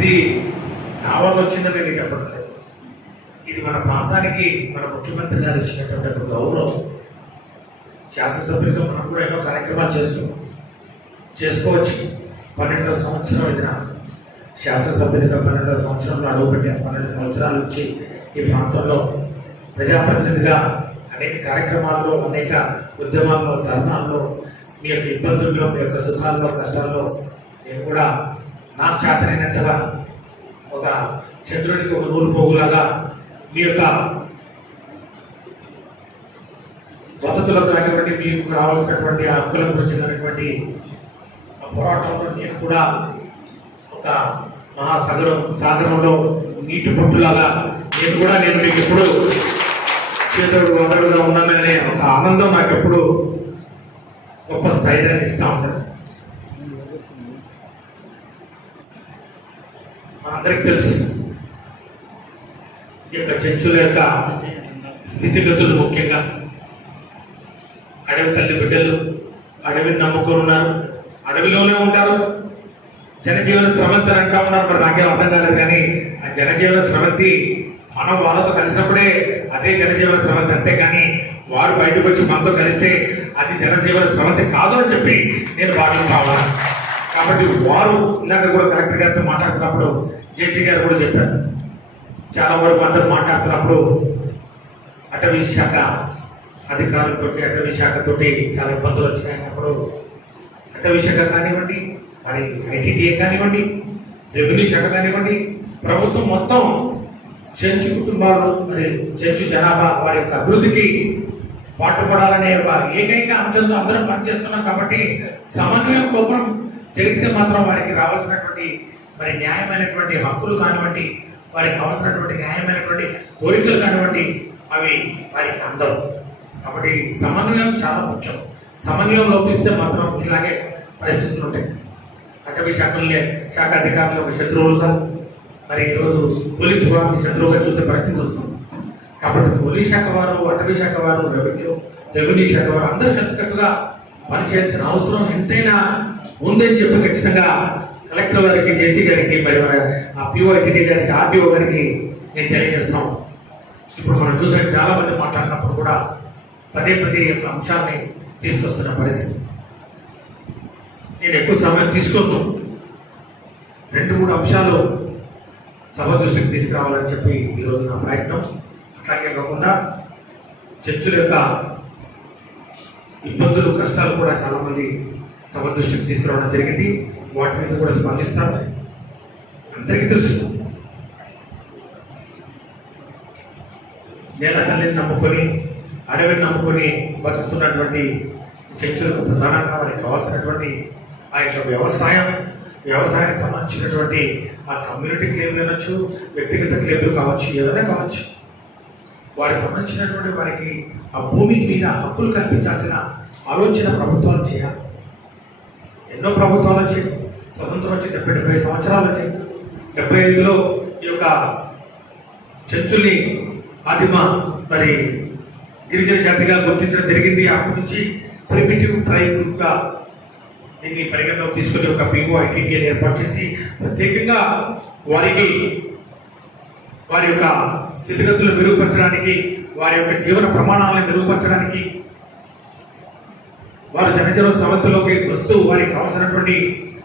ఇది నా వల్ల వచ్చిందని నేను చెప్పడం లేదు. ఇది మన ప్రాంతానికి మన ముఖ్యమంత్రి గారు ఇచ్చినటువంటి ఒక గౌరవం. శాసనసభ్యులుగా మనం కూడా ఎన్నో కార్యక్రమాలు చేసుకోవచ్చు. 12వ సంవత్సరం ఇది నా శాసనసభ్యులుగా 12వ సంవత్సరంలో అడుగుపెట్టాను. 12 సంవత్సరాల నుంచి ఈ ప్రాంతంలో ప్రజాప్రతినిధిగా అనేక కార్యక్రమాల్లో, అనేక ఉద్యమాల్లో, ధర్నాల్లో, మీ యొక్క ఇబ్బందుల్లో, మీ యొక్క సుఖాల్లో, కష్టాల్లో నేను కూడా నాకు చేతనైనంతగా ఒక చంద్రుడికి ఒక నూలు పోగులాగా మీ యొక్క వసతులకు కానివ్వండి, మీకు రావాల్సినటువంటి హక్కుల గురించి కానివ్వండి పోరాటంలో నేను కూడా ఒక సాగరంలో నీటి పొట్టులాగా నేను మీకు ఎప్పుడు చేతుడు వదడుగా ఉన్నాననే ఒక ఆనందం నాకు ఎప్పుడు గొప్ప స్థైర్యాన్ని ఇస్తూ ఉంటాను. మనందరికి తెలుసు ఈ యొక్క చెంచుల యొక్క స్థితిగతులు. ముఖ్యంగా అడవి తల్లి బిడ్డలు అడవిని నమ్ముకొని ఉన్నారు, అడవిలోనే ఉంటారు. జనజీవన స్రవంతి అంటా ఉన్నారు. మరి నాకేం అర్థం కాలేదు, కానీ ఆ జనజీవన స్రవంతి మనం వాళ్ళతో కలిసినప్పుడే అదే జనజీవన స్రవంతి, అంతే కానీ వారు బయటకు వచ్చి మనతో కలిస్తే అది జనజీవన స్రవంతి కాదు అని చెప్పి నేను భావిస్తా ఉన్నాను. కాబట్టి వారు ఇందాక కూడా కలెక్టర్ గారితో మాట్లాడుతున్నప్పుడు జేసీ గారు కూడా చెప్పారు, చాలా వరకు అందరూ మాట్లాడుతున్నప్పుడు అటవీ శాఖ అధికారులతో, అటవీ శాఖతోటి చాలా ఇబ్బందులు వచ్చినాయన్నప్పుడు అటవీ శాఖ కానివ్వండి, మరి ఐటీటీఏ కానివ్వండి, రెవెన్యూ శాఖ కానివ్వండి, ప్రభుత్వం మొత్తం చెంచు కుటుంబాలు, మరి చెంచు జనాభా వారి యొక్క అభివృద్ధికి పాటుపడాలనే ఒక ఏకైక అంశంతో అందరం పనిచేస్తున్నాం. కాబట్టి సమన్వయం లోపం జరిగితే మాత్రం వారికి రావాల్సినటువంటి మరి న్యాయమైనటువంటి హక్కులు కానివ్వండి, వారికి కావాల్సినటువంటి న్యాయమైనటువంటి కోరికలు కానివ్వండి, అవి వారికి అందవు. కాబట్టి సమన్వయం చాలా ముఖ్యం. సమన్వయం లోపిస్తే మాత్రం ఇలాగే పరిస్థితులు ఉంటాయి. అటవీ శాఖ అధికారులు ఒక శత్రువులుగా, మరి ఈరోజు పోలీసు వారిని శత్రువుగా చూసే పరిస్థితి వస్తుంది. కాబట్టి పోలీస్ శాఖ వారు, అటవీ శాఖ వారు, రెవెన్యూ శాఖ వారు అందరూ కలిసికట్టుగా పనిచేయాల్సిన అవసరం ఎంతైనా ఉందని చెప్పి ఖచ్చితంగా కలెక్టర్ గారికి, జేసీ గారికి, మరి ఆ పిఓఐటీడీ గారికి, ఆర్డీఓ గారికి నేను తెలియజేస్తాం. ఇప్పుడు మనం చూసాం, చాలా మంది మాట్లాడినప్పుడు కూడా పదే యొక్క అంశాన్ని తీసుకొస్తున్న పరిస్థితి. నేను ఎక్కువ సమయం తీసుకోను, 2-3 అంశాలు సభ దృష్టికి తీసుకురావాలని చెప్పి ఈరోజు నా ప్రయత్నం. అట్లాగే కాకుండా చర్చల యొక్క ఇబ్బందులు, కష్టాలు కూడా చాలామంది సభ దృష్టికి తీసుకురావడం జరిగింది. వాటి మీద కూడా స్పందిస్తారు. అందరికీ తెలుసు, నేల తల్లిని నమ్ముకొని, అడవిని నమ్ముకొని బతుకుతున్నటువంటి చర్చలకు ప్రధానంగా వారికి కావాల్సినటువంటి ఆ యొక్క వ్యవసాయానికి సంబంధించినటువంటి ఆ కమ్యూనిటీ క్లెయిమ్లు అనొచ్చు, వ్యక్తిగత క్లెయిమ్లు కావచ్చు, ఏదైనా కావచ్చు, వారికి సంబంధించినటువంటి వారికి ఆ భూమి మీద హక్కులు కల్పించాల్సిన ఆలోచన ప్రభుత్వాలు చేయాలి. ఎన్నో ప్రభుత్వాలు వచ్చాయి. స్వతంత్రం వచ్చి 70 సంవత్సరాలు వచ్చాయి. 75లో ఈ యొక్క చెంచుల్ని ఆదిమ మరి గిరిజన జాతిగా గుర్తించడం జరిగింది. అప్పటి నుంచి ప్రిమిటివ్ ట్రైబ్గా దీన్ని పరిగణలోకి తీసుకుని ఒక పిఓఐటీటీఏని ఏర్పాటు చేసి ప్రత్యేకంగా వారికి వారి యొక్క స్థితిగతులు మెరుగుపరచడానికి, వారి యొక్క జీవన ప్రమాణాలను మెరుగుపరచడానికి, వారు జనజీవన సమస్యలోకి వస్తూ వారికి కావాల్సినటువంటి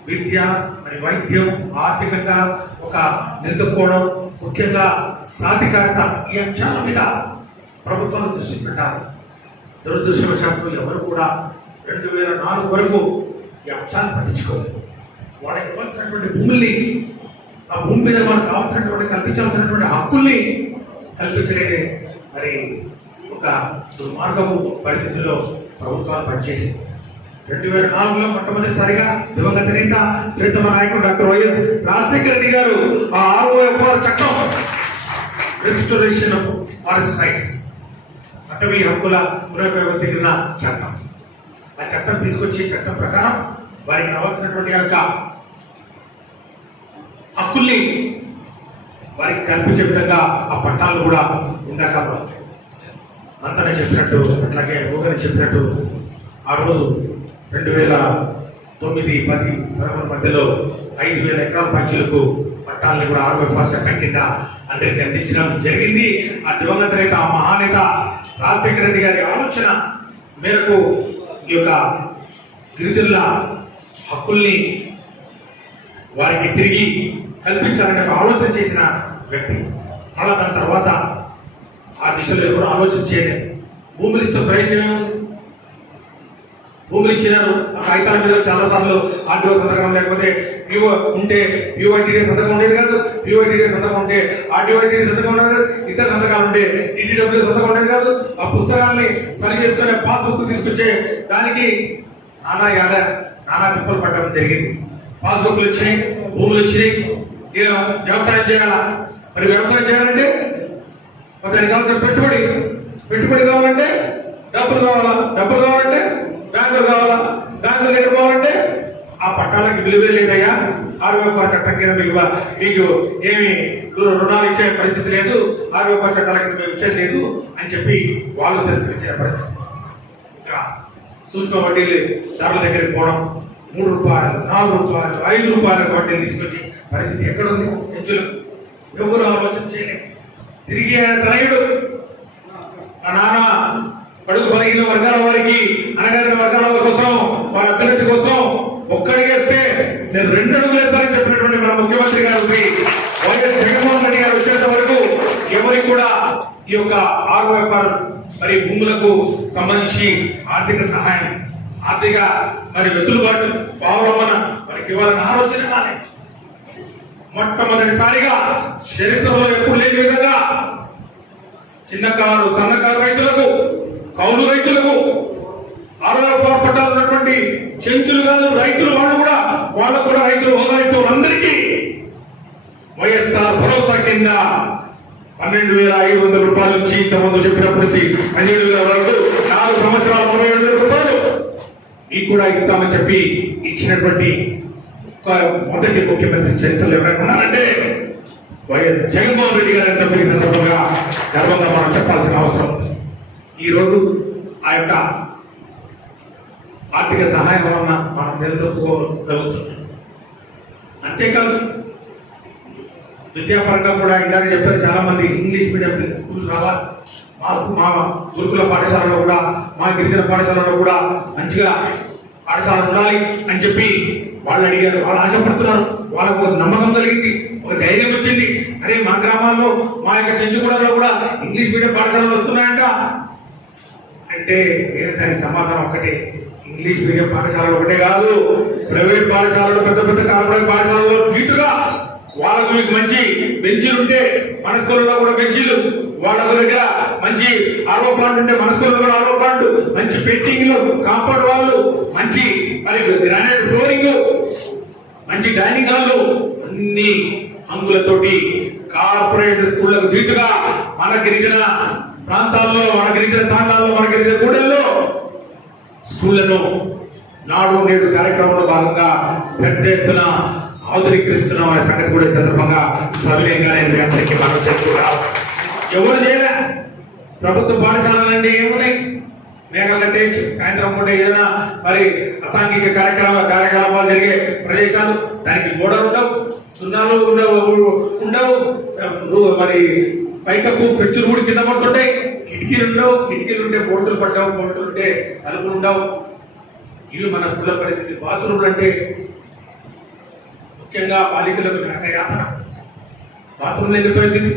విద్య, మరి వైద్యం, ఆర్థికంగా ఒక నిలుపుకోవడం, ముఖ్యంగా సాధికారత, ఈ అంశాల మీద ప్రభుత్వాలు దృష్టి పెట్టాలి. దురదృష్టవశాత్తు ఎవరు కూడా 2004 వరకు ఈ అంశాన్ని పట్టించుకోలేదు. వాళ్ళకి ఇవ్వాల్సినటువంటి భూముల్ని, ఆ భూమి మీద మనకు కావాల్సినటువంటి కల్పించాల్సినటువంటి హక్కుల్ని కల్పించలేని మరి ఒక దుర్మార్గపు పరిస్థితుల్లో ప్రభుత్వాలు పనిచేసింది. 2004లో మొట్టమొదటిసారిగా దివంగత నేత ప్రీతమ నాయకుడు డాక్టర్ వైఎస్ రాజశేఖర రెడ్డి గారు ఆ ROFR చట్టం, రెస్టోరేషన్ ఆఫ్ ఫారెస్ట్ రైట్స్, అటవీ హక్కుల పునర్వ్యవస్థీకరణ చట్టం, ఆ చట్టం తీసుకొచ్చి చట్టం ప్రకారం వారికి కావాల్సినటువంటి యొక్క హక్కుల్ని వారికి కల్పించే విధంగా ఆ పట్టాలు కూడా ఇందాక అంతనే చెప్పినట్టు, అట్లాగే ఊగని చెప్పినట్టు ఆ రోజు 2009, 10, 11 మధ్యలో 5,000 ఎకరాల పక్షులకు పట్టాలని కూడా ROFR చట్టం కింద అందరికీ అందించడం జరిగింది. ఆ దివంగత నేత, ఆ మహానేత రాజశేఖర రెడ్డి గారి ఆలోచన మేరకు ఈ యొక్క గిరిజనుల హక్కుల్ని వారికి తిరిగి కల్పించాలనే ఒక ఆలోచన చేసిన వ్యక్తి. అలా దాని తర్వాత ఆ దిశలో ఎవరు ఆలోచన చేయలేదు. భూములు ఇచ్చిన ప్రయోజనం ఏముంది? భూములు ఇచ్చినారు, ఆ కాగితాల మీద చాలా సార్లు RDO సంతకం లేకపోతే PO ఉంటే POITD సంతకం ఉండేది కాదు, POITD సంతకం ఉంటే RDOITD సంతకం ఉండేది కాదు, ఇద్దరు సంతకాలు ఉంటే DDW సంతకం ఉండేది కాదు. ఆ పుస్తకాలని సరి చేసుకునే పాస్బుక్ తీసుకొచ్చే దానికి నానా తిప్పలు పట్టడం జరిగింది. పాస్బుక్లు వచ్చినాయి, భూములు వచ్చినాయి, వ్యవసాయం చేయాలా? మరి వ్యవసాయం చేయాలంటే దానికి కావాల్సిన పెట్టుబడి కావాలంటే డబ్బులు కావాలంటే బ్యాంకులు కావాలా? బ్యాంకుల దగ్గర పోవాలంటే ఆ పట్టాలకి విలువే లేదయ్యా, ROFR చట్టం కింద మీకు ఏమి రుణాలు ఇచ్చే పరిస్థితి లేదు, ROFR చట్టాల కింద మేము ఇచ్చేది లేదు అని చెప్పి వాళ్ళు తిరస్కరించిన పరిస్థితి. ఇంకా సూక్ష్మ వడ్డీలు ధరల దగ్గరికి పోవడం, 3 రూపాయలు, 4 రూపాయలు, 5 రూపాయలకు వడ్డీలు తీసుకొచ్చి పరిస్థితి ఎక్కడుంది? చర్చలు ఎవరు ఆలోచన చేయలేదు. తిరిగి ఆయన తనయుడు, ఆ నాన్న బడుగు బలహీన వర్గాల వారికి, అనగారిన వర్గాల కోసం, వారి అభ్యున్నతి కోసం ఒక్కడిగేస్తే నేను 2 అడుగులు వేస్తానని చెప్పినటువంటి మన ముఖ్యమంత్రి గారు వైఎస్ జగన్మోహన్ రెడ్డి గారు వచ్చేంత వరకు ఎవరికి కూడా ఈ యొక్క ROFR మరి భూములకు సంబంధించి ఆర్థిక సహాయం, ఆర్థిక మరి వెసులుబాటు, స్వావలంబన మనకి ఇవ్వాలని ఆలోచన రాలేదు. మొట్టమొదటిసారిగా చరిత్రలో ఎప్పుడు లేని విధంగా చిన్నకారు, సన్నకారు రైతులకు, కౌలు రైతులకు, ROFR పట్టాలు ఉన్నటువంటి చెంచులు కాదు రైతులు, వాళ్ళు కూడా రైతులు హోదా ఇచ్చే అందరికీ వైఎస్ఆర్ భరోసా కింద 12,500 రూపాయల నుంచి ఇంతకుముందు చెప్పినప్పటి నుంచి 17,000 వరకు 4 సంవత్సరాలు 37,000 రూపాయలు మీకు కూడా ఇస్తామని చెప్పి ఇచ్చినటువంటి మొదటి ముఖ్యమంత్రి చరిత్రలో ఎవరైనా ఉన్నారంటే వైఎస్ జగన్మోహన్ రెడ్డి గారు అని చెప్పి ఈ సందర్భంగా గర్వంగా మనం చెప్పాల్సిన అవసరం ఉంది. ఈరోజు ఆ యొక్క ఆర్థిక సహాయం వలన మనం నిలదొక్కుకోగలుగుతున్నాం. అంతేకాదు విద్యాపరంగా కూడా ఇందాక చెప్పారు, చాలా మంది ఇంగ్లీష్ మీడియం స్కూల్ రావాలి, మా గురుకుల పాఠశాలలో కూడా, మా గిరిజన పాఠశాలలో కూడా మంచిగా పాఠశాల ఉండాలి అని చెప్పి వాళ్ళు అడిగారు, వాళ్ళు ఆశపడుతున్నారు. వాళ్ళకు ఒక నమ్మకం కలిగింది, ఒక ధైర్యం వచ్చింది. అరే మా గ్రామాల్లో, మా యొక్క చెంచుగూడలో కూడా ఇంగ్లీష్ మీడియం పాఠశాలలు వస్తున్నాయంట అంటే నేను దానికి సమాధానం ఒకటే, ఇంగ్లీష్ మీడియం పాఠశాలలు ఒకటే కాదు, ప్రైవేట్ పాఠశాలలు, పెద్ద పెద్ద కార్పొరేట్ పాఠశాలలో తీటుగా వాళ్ళకు మీకు మంచి బెంచీలు ఉంటే మన స్కూల్లో కూడా బెంచీలు, వాళ్ళకు దగ్గర మంచి RO ప్లాంట్ ఉంటే మన స్కూల్లో కూడా RO ప్లాంట్, మంచి పెయింటింగ్లు, కాంపౌండ్ వాళ్ళు, మంచి మరి గ్రానైట్ ఫ్లోరింగ్, మంచి డైనింగ్ హాల్లు, అన్ని హంగులతోటి కార్పొరేట్ స్కూళ్లకు దీటుగా మన గిరిజన ప్రాంతాల్లో, మన గిరిజన తాండాల్లో, మన గిరిజన కూడల్లో స్కూళ్లను నాడు నేడు కార్యక్రమంలో భాగంగా పెద్ద ఎత్తున ఆధునీకరిస్తున్నాం అనే సంగతి కూడా సందర్భంగా సవినయంగానే మీ అందరికీ మనం చెప్పుకున్నాం. ఎవరు చేయలే. ప్రభుత్వ పాఠశాలలంటే ఏమున్నాయి? మేఘాలంటే సాయంత్రం పూట ఏదైనా మరి అసాంఘిక కార్యకలాపాలు జరిగే ప్రదేశాలు, దానికి గోడలు ఉండవు, సున్నాలు ఉండవు, మరి పైకప్పు పెచ్చులు కూడా కింద పడుతుంటాయి, కిటికీలు ఉండవు, కిటికీలు ఉంటే బోర్డులు పడ్డావు, బోర్డులు ఉంటే తలుపులు ఉండవు. ఇవి మన స్కూళ్ళ పరిస్థితి. బాత్రూమ్లు అంటే ముఖ్యంగా బాలికలకు యాతన. బాత్రూమ్లు ఎందుకు పరిస్థితి?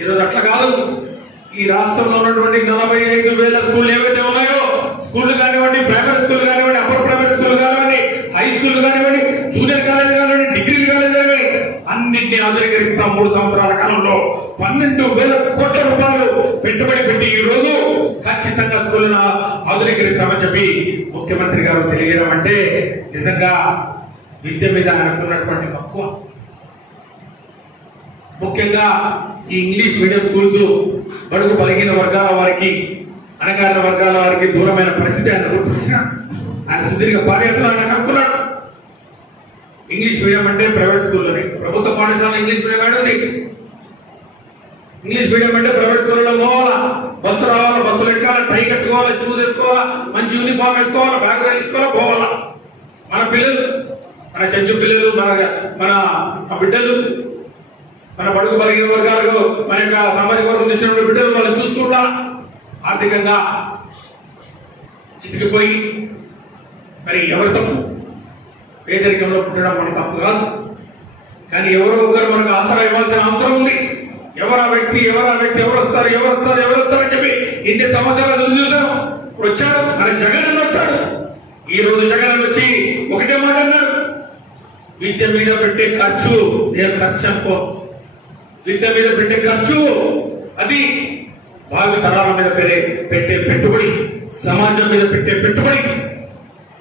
ఈరోజు అట్లా కాదు. ఈ రాష్ట్రంలో ఉన్నటువంటి 45,000 స్కూళ్ళు ఏవైతే ఉన్నాయో, స్కూళ్ళు కానివ్వండి, ప్రైమరీ స్కూల్ కానివ్వండి, అప్పర్ ప్రైమరీ స్కూల్ కానివ్వండి, హై స్కూల్ కానివ్వండి, జూనియర్ కాలేజ్ కానివ్వండి, డిగ్రీ కాలేజ్ కానివ్వండి, అన్నింటినీ ఆధునీకరిస్తాం. 3 సంవత్సరాల కాలంలో 12,000 కోట్ల రూపాయలు పెట్టుబడి పెట్టి ఈ రోజు ఖచ్చితంగా స్కూళ్ళను ఆధునీకరిస్తామని చెప్పి ముఖ్యమంత్రి గారు తెలియజేయడం అంటే నిజంగా విద్య మీద అనుకున్నటువంటి మక్కువ. ముఖ్యంగా ఈ ఇంగ్లీష్ మీడియం స్కూల్స్ బడుగు బలహీన వర్గాల వారికి, అణగారిన వర్గాల వారికి దూరమైన పరిస్థితి ఆయన గుర్తించిన, ఆయన సుదీర్ఘ బాధ్యతలు ఆయన కనుక్కున్నాడు. ఇంగ్లీష్ మీడియం అంటే ప్రైవేట్ స్కూల్లోనే, ప్రభుత్వ పాఠశాల ఇంగ్లీష్ మీడియం ఆడుంది. ఇంగ్లీష్ మీడియం అంటే ప్రైవేట్ స్కూల్లో పోవాలా, బస్సు రావాలా, బస్సులు ఎక్కాలా, టై కట్టుకోవాలా, షూస్ వేసుకోవాలా, మంచి యూనిఫామ్ వేసుకోవాలా, బ్యాగ్ తగిలించుకోవాలా, పోవాలా. మన పిల్లలు, మన మన చెంచు పిల్లలు, మన బిడ్డలు, మన బడుగు బలహీన వర్గాలకు, మన యొక్క సామాజిక వర్గం తెచ్చినటువంటి బిడ్డలు మనం చూస్తుంటా ఆర్థికంగా చితికిపోయి, మరి ఎవరు తప్పు? పేదరికంలో పుట్టడం మన తప్పు కాదు, కానీ ఎవరో ఒకరు మనకు ఆసరా ఇవ్వాల్సిన అవసరం ఉంది. ఎవరు ఆ వ్యక్తి ఎవరు వస్తారని చెప్పి ఇన్ని సంవత్సరాలు చూసాం. వచ్చాడు మన జగన్ అన్న వచ్చాడు. ఈ రోజు జగన్ వచ్చి ఒకటే మాట అన్నాడు, విద్య మీద పెట్టే ఖర్చు నేను ఖర్చు అనుకో, విద్య మీద పెట్టే ఖర్చు అది భావి తరాల మీద పెట్టే పెట్టుబడి, సమాజం మీద పెట్టే పెట్టుబడి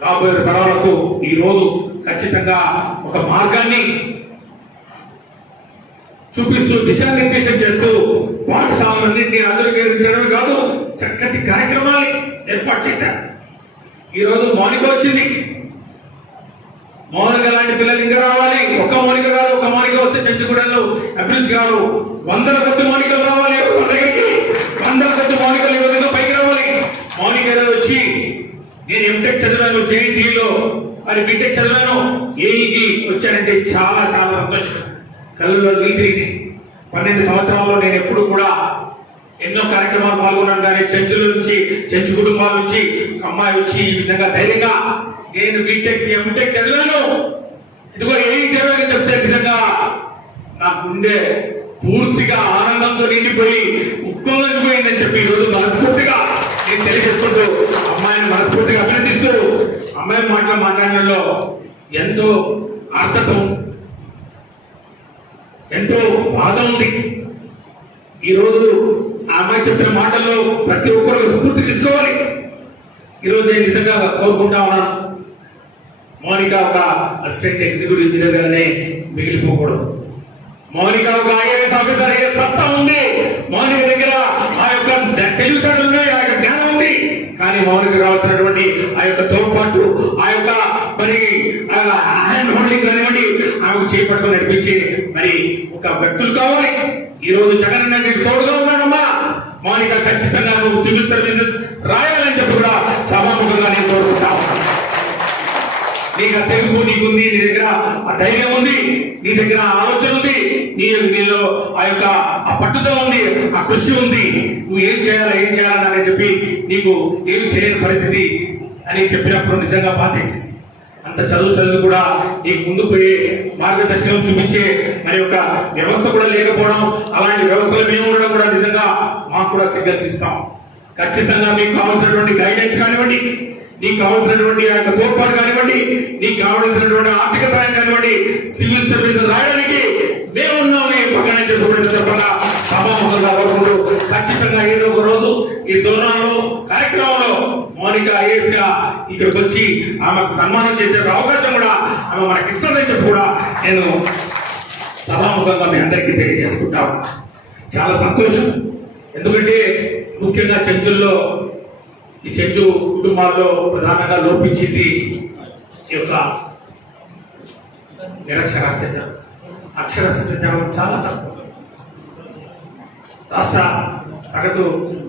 రాబోయే తరాలకు ఈ రోజు ఖచ్చితంగా ఒక మార్గాన్ని చూపిస్తూ దిశానిర్దేశం చేస్తూ పాఠశాలన్నింటినీ ఆధునీకరించడమే కాదు, చక్కటి కార్యక్రమాన్ని ఏర్పాటు చేశారు. ఈ రోజు మౌనిక వచ్చింది. మౌనిక లాంటి పిల్లలు ఇంకా రావాలి. ఒక మౌనిక కాదు, ఒక మౌనిక వస్తే చెంచుగూడెంలో అభివృద్ధి కాదు, 100 కొద్ది మౌనికలు రావాలి. దగ్గరికి 100 కొద్ది మౌనికలు ఈ విధంగా పైకి రావాలి. మౌనిక వచ్చి నేను ఎంటెక్ చదివాను జేఎన్టీలో, మరి బీటెక్ చదివాను, ఏఈకి వచ్చానంటే చాలా చాలా సంతోషం. కళ్ళలో నీళ్ళు తిరిగి 12 సంవత్సరాల్లో నేను ఎప్పుడు కూడా ఎన్నో కార్యక్రమాలు పాల్గొన్నాను. కానీ చెంచు కుటుంబాల నుంచి అమ్మాయి వచ్చి ఈ విధంగా ధైర్యంగా నేను బీటెక్ ఎంటెక్ చదివాను, ఇదిగో ఏం చదివాను చెప్తే నిజంగా నాకు ఉండే పూర్తిగా ఆనందంతో నిండిపోయి ఉప్పొంగిపోయిందని చెప్పి ఈరోజు మనస్ఫూర్తిగా నేను తెలియజేసుకుంటూ అమ్మాయిని మనస్ఫూర్తిగా అభినందిస్తూ, అమ్మాయి మాట్లాడడంలో ఎంతో అర్థత ఉంది, ఎంతో బాధ ఉంది. ఈరోజు ఆ అమ్మాయి చెప్పిన మాటల్లో ప్రతి ఒక్కరు స్ఫూర్తి తీసుకోవాలి. ఈరోజు నేను నిజంగా కోరుకుంటా ఉన్నాను, మౌనిక ఒక అసిస్టెంట్ ఎగ్జిక్యూటివ్ ఇంజనీర్ గానే మిగిలిపోకూడదు. మౌనిక ఒక ఐఏఎస్ ఆఫీసర్ అయ్యే సత్తా ఉంది. మౌనిక దగ్గర ఆ యొక్క తెలివితేటలు ఉన్నాయి, ఆ యొక్క జ్ఞానం ఉంది. కానీ మౌనిక కావాల్సినటువంటి ఆ యొక్క తోడ్పాటు, ఆ యొక్క మరి హ్యాండ్ హోల్డింగ్ కానివ్వండి, ఆమెకు చేపట్టుకుని నడిపించి మరి ఒక వ్యక్తులు కావాలి. ఈ రోజు జగన్ అన్న తోడుగా ఉన్నాడమ్మా. మౌనిక ఖచ్చితంగా నువ్వు సివిల్ సర్వీసెస్ రాయాలని చెప్పి కూడా సభాముఖంగా నేను కోరుకుంటా ఉన్నాను. నీకు తెలుగు నీకుంది, నీ దగ్గర ఆ ధైర్యం ఉంది, నీ దగ్గర ఆలోచన ఉంది, నీలో ఆ యొక్క ఆ పట్టుదల ఉంది, ఆ కృషి ఉంది. నువ్వు ఏం చేయాలని చెప్పి నీకు ఏమి తెలియని పరిస్థితి అని చెప్పినప్పుడు నిజంగా బాధేసింది. అంత చదువు కూడా నీకు ముందు పోయే మార్గదర్శనం చూపించే మరి యొక్క వ్యవస్థ కూడా లేకపోవడం, అలాంటి వ్యవస్థలు మేము ఉండడం కూడా నిజంగా మాకు కూడా సిగ్గనిపిస్తాం. ఖచ్చితంగా మీకు కావాల్సినటువంటి గైడెన్స్ కానివ్వండి, నీకు కావాల్సినటువంటి ఆ యొక్క తోడ్పాటు కానివ్వండి, నీకు కావాల్సినటువంటి ఆర్థిక సహాయం కానివ్వండి, సివిల్ సర్వీసెస్ రాయడానికి మేమున్నామని పక్కన చేసుకోవడం సందర్భంగా సభాముఖంగా కోరుకుంటూ ఖచ్చితంగా ఏదో ఒక రోజు ఈ దూరంలో కార్యక్రమంలో మౌనిక ఐఏఎస్ గా ఇక్కడికి వచ్చి ఆమెకు సన్మానం చేసే అవకాశం కూడా ఆమె మనకి ఇస్తుందని చెప్పి కూడా నేను సభాముఖంగా మీ అందరికీ తెలియజేసుకుంటాం. చాలా సంతోషం. ఎందుకంటే ముఖ్యంగా చెంచుల్లో ఈ చెంచు కుటుంబాల్లో ప్రధానంగా లోపించింది ఈ యొక్క నిరక్షరాస్యత. అక్షరాస్యత చాలా తక్కువ. రాష్ట్ర సగటు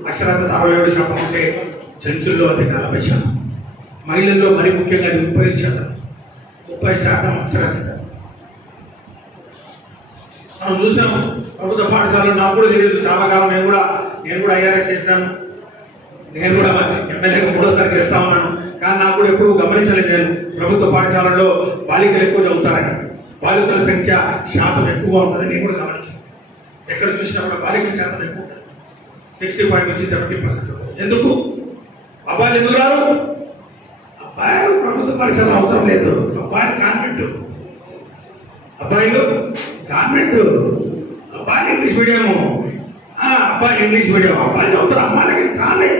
అక్షరాస్యత 67% ఉంటే చెంచుల్లో అది 40%. మహిళల్లో మరి ముఖ్యంగా అది 30% అక్షరాస్యత. మనం చూసాం ప్రభుత్వ పాఠశాలలో. నాకు కూడా తెలియదు చాలా కాలం. నేను కూడా ఐఆర్ఎస్ చేసినాను, నేను కూడా ఎమ్మెల్యేగా 3వ చేస్తా ఉన్నాను. కానీ నాకు కూడా ఎప్పుడు గమనించలేదు నేను ప్రభుత్వ పాఠశాలలో బాలికలు ఎక్కువ చదువుతారని, బాలికల శాతం ఎక్కువగా ఉంటుందని నేను కూడా గమనించాను. ఎక్కడ చూసినా కూడా బాలికల శాతం ఎక్కువ ఉంటుంది, 65 నుంచి 70% ఉంటుంది. ఎందుకు అబ్బాయిలు ఎందుకు రారు? అబ్బాయిలు ప్రభుత్వ పాఠశాల అవసరం లేదు. అబ్బాయిలు కాన్వెంట్, అబ్బాయిలు ఇంగ్లీష్ మీడియము, అబ్బాయిలు ఇంగ్లీష్ మీడియం. అబ్బాయిలు చదువుతారు, అమ్మాయిలకి సాలే.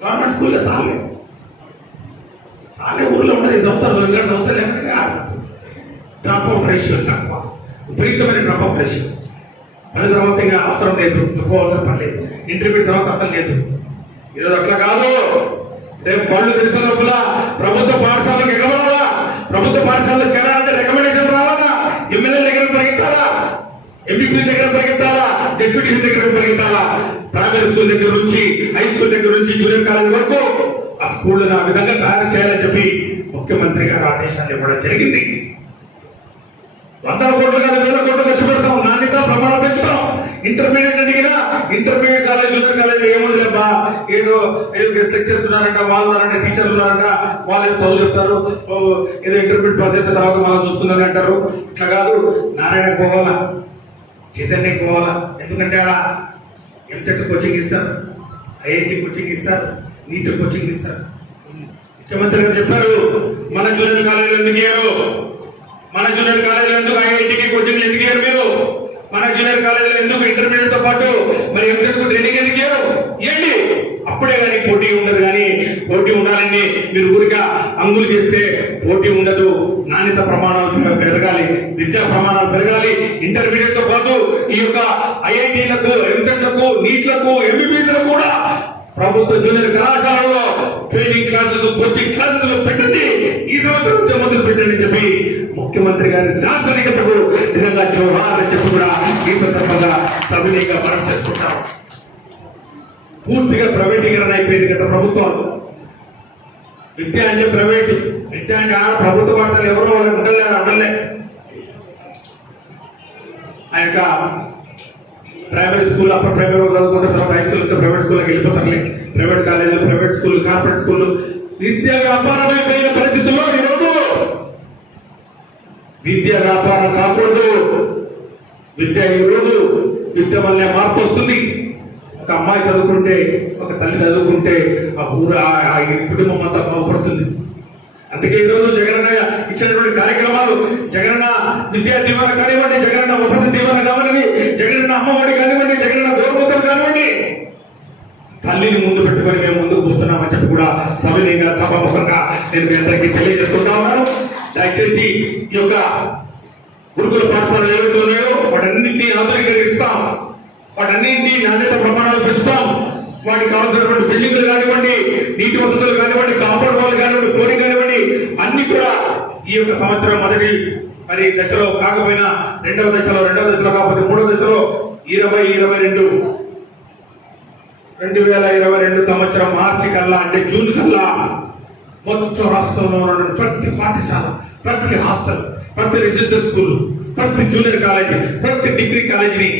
గవర్నమెంట్ స్కూల్లో సాలే ఊర్లో ఉంటుంది, చదువుతారు, చదువుతారు, లేకపోతే ఆడుతుంది. డ్రాప్ అవుట్ రేషియో తక్కువ, విపరీతమైన డ్రాప్ అవుట్ రేషియో. పని తర్వాత ఇంకా అవసరం లేదు, పోవాల్సిన పని లేదు. ఇంటర్మీడియట్ తర్వాత అసలు లేదు. ఈరోజు అట్లా కాదు. రేపు పళ్ళు తెలిసిన లోపల ప్రభుత్వ పాఠశాలకు ఎగవాలా, ప్రభుత్వ పాఠశాలలో చేరాలంటే రికమెండేషన్ రావాలా, ఎమ్మెల్యే దగ్గర పరిగెత్తాలా, ఎంపీ దగ్గర పరిగెత్తాలా, డిప్యూటీ దగ్గర పరిగెత్తాలా. ప్రైమరీ స్కూల్ దగ్గర నుంచి, హై స్కూల్ దగ్గర నుంచి జూనియర్ కాలేజ్ వరకు ఆ స్కూళ్ళను ఆ విధంగా తయారు చేయాలని చెప్పి ముఖ్యమంత్రి గారు ఆదేశాలు ఇవ్వడం జరిగింది. వందల కోట్లు కాదు, వేల కోట్లు ఖర్చు పెడతాం, నాణ్యత ప్రమాణాలు పెంచుతాం. ఇంటర్మీడియట్ అడిగినా ఇంటర్మీడియట్ కాలేజ్, జూనియర్ కాలేజ్ ఏముంది లేబ్బా, ఏదో గెస్ట్ లెక్చర్స్ ఉన్నారంట, వాళ్ళు ఉన్నారంట, టీచర్లు ఉన్నారంట, వాళ్ళు చదువు చెప్తారు, ఏదో ఇంటర్మీడియట్ పాస్ అయితే తర్వాత మనం చూసుకుందని అంటారు. ఇట్లా కాదు, నారాయణకు పోవాలా, చైతన్యకి పోవాలా. ఎందుకంటే ఆడ ఎంసెట్ కోచింగ్ ఇస్తారు, ఐఐటి కోచింగ్ ఇస్తారు, నీట్ కోచింగ్ ఇస్తారు. ముఖ్యమంత్రి గారు చెప్పారు, మన జూనియర్ కాలేజీలో ఎందుకు ఇయ్యారు, మన జూనియర్ కాలేజీలో ఎందుకు ఐఐటికి కోచింగ్ ఎందుకు ఇయ్యారు మీరు, మన జూనియర్ కాలేజీలో ఎందుకు ఇంటర్మీడియట్ తో పాటు మరి ఎంసెట్ ట్రైనింగ్ ఎందుకు ఇయ్యారు, ఏంటి అప్పుడే కానీ పోటీ ఉండదు. కానీ పోటీ ఉండాలని మీరు ఊరిగా అంగులు చేస్తే పోటీ ఉండదు. నాణ్యత ప్రమాణాలు పెరగాలి, విద్యా ప్రమాణాలు పెరగాలి. ఇంటర్మీడియట్ తో పాటు ఈ యొక్క ఐఐటీలకు, ఎంసెట్లకు, నీట్లకు, ఎంబీబీఎస్లకు కూడా ప్రభుత్వ జూనియర్ కళాశాలలో ట్రైనింగ్ క్లాసులు, కోచింగ్ క్లాసులు పెట్టండి, ఈ సంవత్సరం నుంచి మొదలు పెట్టండి అని చెప్పి ముఖ్యమంత్రి గారి దార్శనికతకు నిజంగా జోహార్ అని చెప్పి కూడా ఈ సందర్భంగా సవినీయంగా మనం చేసుకుంటాం. పూర్తిగా ప్రైవేటీకరణ అయిపోయింది గత ప్రభుత్వాలు. విద్య అంటే ప్రైవేట్, విద్య అంటే ప్రభుత్వ పాఠశాల ఎవరో వాళ్ళకి ఉండలే. ఆ యొక్క ప్రైమరీ స్కూల్, అప్పర్ ప్రైమరీ చదువుకుంటే తర్వాత హై స్కూల్, ప్రైవేట్ స్కూల్కి వెళ్ళిపోతారులే. ప్రైవేట్ కాలేజీలు, ప్రైవేట్ స్కూల్, కార్పొరేట్ స్కూల్, విద్య వ్యాపారమైపోయిన పరిస్థితుల్లో ఈరోజు విద్య వ్యాపారం కాకూడదు. విద్య ఈరోజు విద్య వల్లే మార్పు వస్తుంది. ఒక అమ్మాయి చదువుకుంటే, ఒక తల్లి చదువుకుంటే ఆ కుటుంబం అంతా బాగుపడుతుంది. అందుకే ఈరోజు జగనన్న ఇచ్చినటువంటి కార్యక్రమాలు, జగనన్న విద్యా దీవెన కానివ్వండి, జగనన్న వసతి దీవెన కానివ్వండి, జగనన్న అమ్మఒడి కానివ్వండి, జగనన్న గౌరవతలు కానివ్వండి, తల్లిని ముందు పెట్టుకొని మేము ముందుకు పోతున్నామని చెప్పి కూడా సవినీయంగా సభాముఖంగా నేను మీ అందరికీ తెలియజేసుకుంటా ఉన్నాను. దయచేసి ఈ యొక్క గురుకుల పాఠశాలలు ఏవైతే ఉన్నాయో వాటన్నింటినీ ఆధునీకరిస్తాం, వాటన్నింటినీ నాణ్యత ప్రమాణాలు పెంచుతాం. వాటికి కావాల్సినటువంటి బిల్డింగ్లు కానివ్వండి, నీటి వసతులు కానివ్వండి, కాంపౌండ్ వాళ్ళు కానివ్వండి, ఫ్లోరింగ్ కానివ్వండి, అన్ని కూడా ఈ యొక్క సంవత్సరం మొదటి మరి దశలో కాకపోయినా రెండవ దశలో కాకపోతే మూడవ దశలో 2022 సంవత్సరం మార్చి కల్లా, అంటే జూన్ కల్లా మొత్తం రాష్ట్రంలో ఉన్న ప్రతి పాఠశాల, ప్రతి హాస్టల్, ప్రతి రెసిడెన్షియల్ స్కూల్, ప్రతి జూనియర్ కాలేజీ, ప్రతి డిగ్రీ కాలేజీని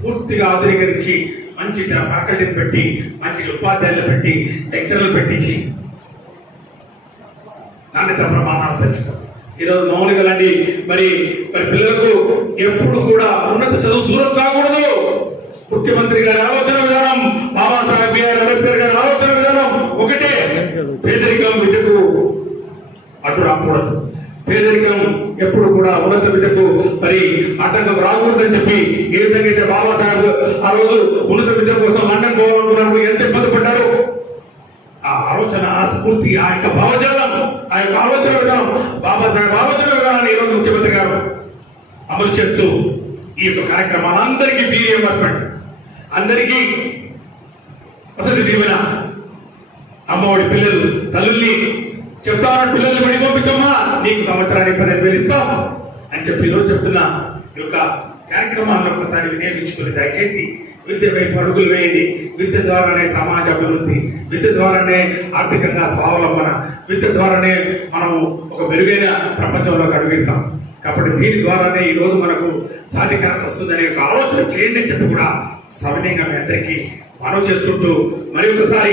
పూర్తిగా ఆధునీకరించి మంచి ఫ్యాకల్టీని పెట్టి, మంచి ఉపాధ్యాయులు పెట్టి, లెక్చరర్లు పెట్టించి నాణ్యత ప్రమాణాలు పెంచుతాం. ఈరోజు మామూలుగా మరి పిల్లలకు ఎప్పుడు కూడా ఉన్నత చదువు దూరం కాకూడదు. ముఖ్యమంత్రి గారి ఆలోచన విధానం, బాబాసాహెబ్ బిఆర్ అంబేద్కర్ గారి ఆలోచన విధానం ఒకటే, పేదరికం విద్యకు అడ్డు రాకూడదు. పేదరికం ఎప్పుడు కూడా ఉన్నత విద్యకు మరి ఆటంకం రాకూడదని చెప్పి ఏ విధంగా బాబాసాహెబ్ ఆ రోజు ఉన్నత విద్య కోసం లండన్ పోవాలనుకున్నప్పుడు ఎంత ఇబ్బంది పడ్డారు. ఆ ఆలోచన, ఆ స్ఫూర్తి, ఆ యొక్క భావజాలం, ఆ యొక్క ఆలోచన విధానం, బాబాసాహెబ్ ఆలోచన విధానాన్ని ఈరోజు ముఖ్యమంత్రి గారు అమలు చేస్తూ ఈ యొక్క కార్యక్రమాలు అందరికీ ఫీజు రియంబర్స్మెంట్, అందరికీ వసతి దీవెన, అమ్మఒడి పిల్లలు తల్లుల్ని చెప్తాను, పిల్లల్ని బడి పంపించమ్మా, నీకు సంవత్సరానికి 15,000 ఇస్తాం అని చెప్పి ఈరోజు చెప్తున్నా. ఈ యొక్క కార్యక్రమాలను ఒక్కసారి వినియోగించుకుని దయచేసి విద్య వైపు అడుగులు వేయండి. విద్య ద్వారానే సమాజ అభివృద్ధి, విద్య ద్వారానే ఆర్థికంగా స్వావలంబన, విద్య ద్వారానే మనము ఒక మెరుగైన ప్రపంచంలోకి అడుగుతాం. కాబట్టి దీని ద్వారానే ఈరోజు మనకు సాధికారత వస్తుందనే ఒక ఆలోచన చేయండి అని చెప్పి కూడా సవినయంగా మీ అందరికీ మనవి చేసుకుంటూ మరి ఒకసారి